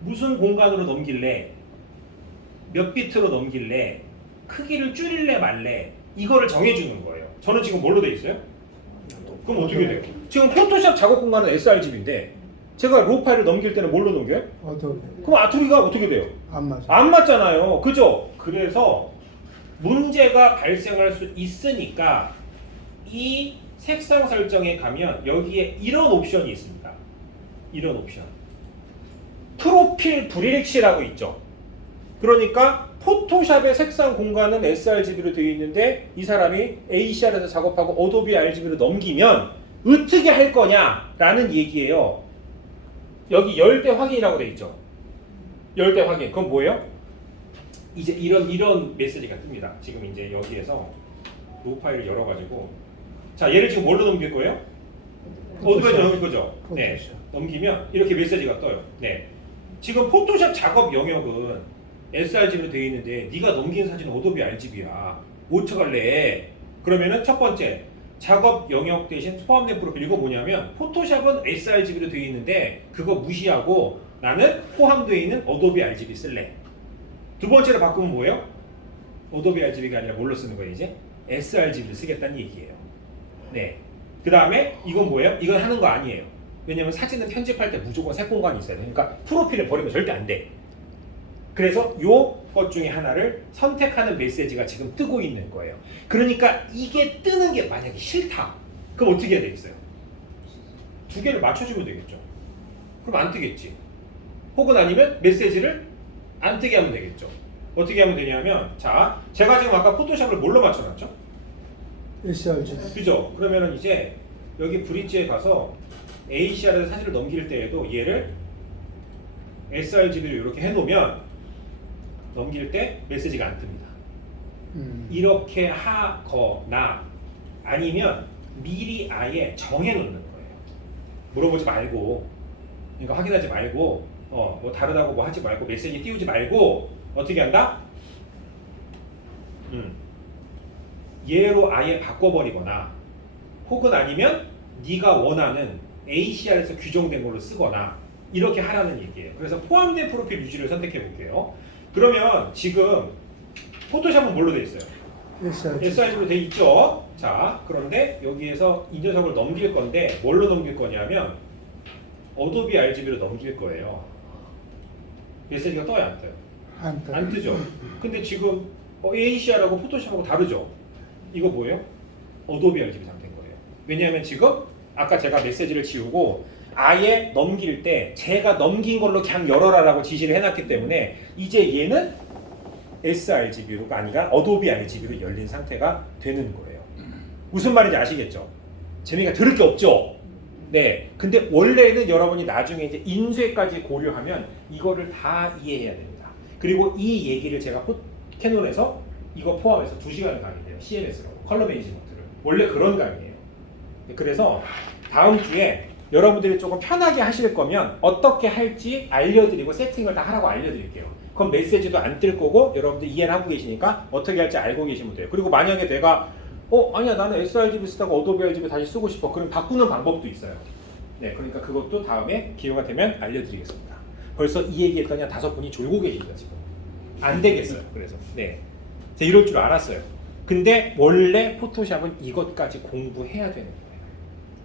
무슨 공간으로 넘길래 몇 비트로 넘길래 크기를 줄일래 말래 이거를 정해주는 거예요. 저는 지금 뭘로 돼 있어요? 그럼 어떻게 돼요? 지금 포토샵 작업 공간은 sRGB인데 제가 로우 파일을 넘길 때는 뭘로 넘겨요? 어도비. 그럼 아토비가 어떻게 돼요? 안 맞아. 안 맞잖아요. 그죠? 그래서 문제가 발생할 수 있으니까 이 색상 설정에 가면 여기에 이런 옵션이 있습니다. 이런 옵션. 프로필 불일치라고 있죠. 그러니까 포토샵의 색상 공간은 sRGB로 되어 있는데 이 사람이 ACR에서 작업하고 어도비 RGB로 넘기면 어떻게 할 거냐라는 얘기예요. 여기 열대 확인이라고 되어 있죠. 열대 확인. 그건 뭐예요? 이제 이런 메시지가 뜹니다. 지금 이제 여기에서 로우 파일을 열어가지고 자 얘를 지금 뭘로 넘길 거예요? 어디까지 넘길 거죠? 네. 넘기면 이렇게 메시지가 떠요. 네. 지금 포토샵 작업 영역은 sRGB로 되어 있는데 네가 넘긴 사진은 어도비 RGB야. 어떡할래? 그러면은 첫 번째 작업 영역 대신 포함된 프로필 이거 뭐냐면 포토샵은 sRGB로 되어 있는데 그거 무시하고 나는 포함되어 있는 어도비 RGB 쓸래. 두 번째로 바꾸면 뭐예요? 어도비 RGB가 아니라 뭘로 쓰는 거예요 이제? sRGB를 쓰겠다는 얘기예요. 네. 그 다음에 이건 뭐예요? 이건 하는 거 아니에요. 왜냐면 사진은 편집할 때 무조건 색 공간이 있어야 돼. 그러니까 프로필을 버리면 절대 안 돼. 그래서 요것 중에 하나를 선택하는 메시지가 지금 뜨고 있는 거예요. 그러니까 이게 뜨는 게 만약에 싫다. 그럼 어떻게 해야 되겠어요? 두 개를 맞춰주면 되겠죠. 그럼 안 뜨겠지. 혹은 아니면 메시지를 안 뜨게 하면 되겠죠. 어떻게 하면 되냐면 자, 제가 지금 아까 포토샵을 뭘로 맞춰놨죠? sRGB. 그죠? 그러면은 이제 여기 브릿지에 가서 ACR에서 사진을 넘길 때에도 얘를 sRGB를 이렇게 해놓으면 넘길 때 메시지가 안 뜹니다. 이렇게 하거나 아니면 미리 아예 정해놓는 거예요. 물어보지 말고, 그러니까 확인하지 말고, 뭐 다르다고 뭐 하지 말고 메시지 띄우지 말고 어떻게 한다? 얘로 아예 바꿔버리거나 혹은 아니면 네가 원하는 ACR에서 규정된 걸로 쓰거나 이렇게 하라는 얘기예요. 그래서 포함된 프로필 유지를 선택해 볼게요. 그러면 지금 포토샵은 뭘로 되어 있어요? sRGB로 되어 있죠. 자, 그런데 여기에서 이 녀석을 넘길 건데 뭘로 넘길 거냐면 어도비 RGB로 넘길 거예요. 메시지가 떠요, 안 떠요? 안 떠요. 안 뜨죠. 근데 지금 ACR하고 포토샵하고 다르죠. 이거 뭐예요? 어도비 RGB 상태인 거예요. 왜냐하면 지금 아까 제가 메시지를 지우고 아예 넘길 때 제가 넘긴 걸로 그냥 열어라라고 지시를 해놨기 때문에 이제 얘는 sRGB가 아니라 어도비 RGB로 열린 상태가 되는 거예요. 무슨 말인지 아시겠죠? 재미가 들을 게 없죠? 네. 근데 원래는 여러분이 나중에 이제 인쇄까지 고려하면 이거를 다 이해해야 됩니다. 그리고 이 얘기를 제가 캐논에서 이거 포함해서 2시간을 강의돼요. CMS라고 컬러 매니지먼트를. 원래 그런 강의예요. 그래서 다음 주에 여러분들이 조금 편하게 하실 거면 어떻게 할지 알려드리고 세팅을 다 하라고 알려드릴게요. 그럼 메시지도 안 뜰 거고 여러분들 이해를 하고 계시니까 어떻게 할지 알고 계시면 돼요. 그리고 만약에 내가 아니야 나는 sRGB 쓰다가 어도비 RGB 다시 쓰고 싶어. 그럼 바꾸는 방법도 있어요. 네, 그러니까 그것도 다음에 기회가 되면 알려드리겠습니다. 벌써 이 얘기했더니 5분이 졸고 계십니다 지금. 안 되겠어요. 그래서 네, 제가 이럴 줄 알았어요. 근데 원래 포토샵은 이것까지 공부해야 되는 거예요.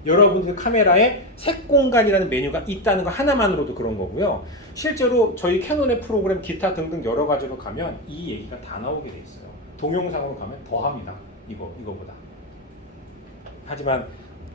여러분들 카메라에 색 공간이라는 메뉴가 있다는 거 하나만으로도 그런 거고요. 실제로 저희 캐논의 프로그램 기타 등등 여러 가지로 가면 이 얘기가 다 나오게 돼 있어요. 동영상으로 가면 더 합니다. 이거보다. 하지만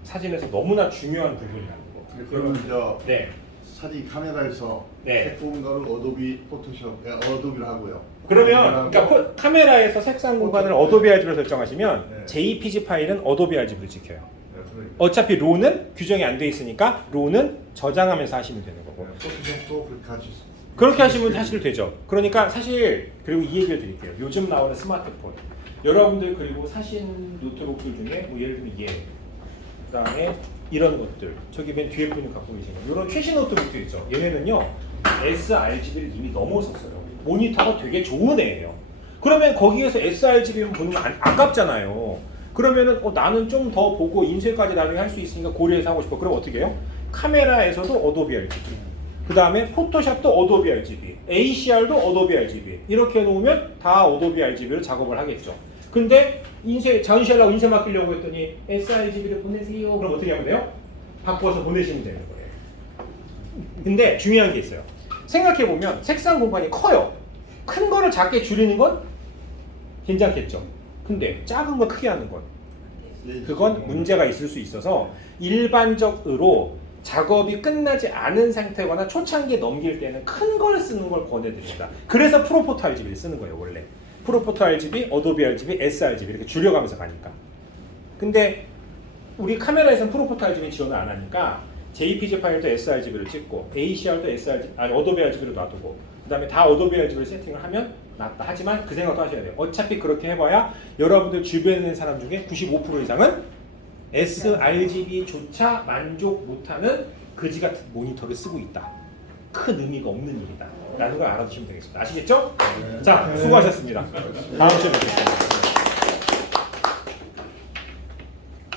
사진에서 너무나 중요한 부분이라는 거. 그러면 저 네. 사진 카메라에서 네. 색 공간을 어도비 포토샵, 어도비를 하고요. 그러면 그러니까 카메라에서 색상 공간을 어도비 RGB로 설정하시면 네. JPG 파일은 어도비 RGB로 지켜요. 네, 그러니까. 어차피 로는 규정이 안 돼 있으니까 로는 저장하면서 하시면 되는 거고. 포토샵도 그렇게 할 수 있습니다. 그렇게 하시면 사실 되죠. 그러니까 사실 그리고 이 얘기를 드릴게요. 요즘 나오는 스마트폰 여러분들 그리고 사신 노트북들 중에 뭐 예를 들면 그다음에 이런 것들 저기 맨 뒤에 분이 갖고 계신 거 이런 최신 노트북도 있죠. 얘네는요 sRGB를 이미 넘어섰어요. 모니터가 되게 좋은 애예요. 그러면 거기에서 sRGB만 보는 건 아깝잖아요. 그러면은 나는 좀 더 보고 인쇄까지 나중에 할 수 있으니까 고려해서 하고 싶어. 그럼 어떻게 해요? 카메라에서도 어도비 RGB, 그 다음에 포토샵도 어도비 RGB, ACR도 어도비 RGB 이렇게 해놓으면 다 어도비 RGB로 작업을 하겠죠. 근데 인쇄 전시하려고 인쇄 맡기려고 했더니 sRGB를 보내세요. 그럼 어떻게 하면 돼요? 바꿔서 보내시면 되는 거예요. 근데 중요한 게 있어요. 생각해보면 색상 공간이 커요. 큰 거를 작게 줄이는 건 괜찮겠죠. 근데 작은 거 크게 하는 건 그건 문제가 있을 수 있어서 일반적으로 작업이 끝나지 않은 상태거나 초창기에 넘길 때는 큰 걸 쓰는 걸 권해드립니다. 그래서 프로포토 RGB를 쓰는 거예요. 원래 프로포토 RGB, 어도비 RGB, sRGB 이렇게 줄여가면서 가니까. 근데 우리 카메라에서는 프로포토 RGB 지원을 안 하니까 JPG 파일도 sRGB를 찍고 ACR도 어도비 RGB로 놔두고 그 다음에 다 어도비 RGB를 세팅을 하면 낫다. 하지만 그 생각도 하셔야 돼요. 어차피 그렇게 해봐야 여러분들 주변에 있는 사람 중에 95% 이상은 sRGB조차 만족 못하는 그지 같은 모니터를 쓰고 있다. 큰 의미가 없는 일이다. 라는 걸 알아두시면 되겠습니다. 아시겠죠? 자, 수고하셨습니다. 다음 주에 뵙겠습니다.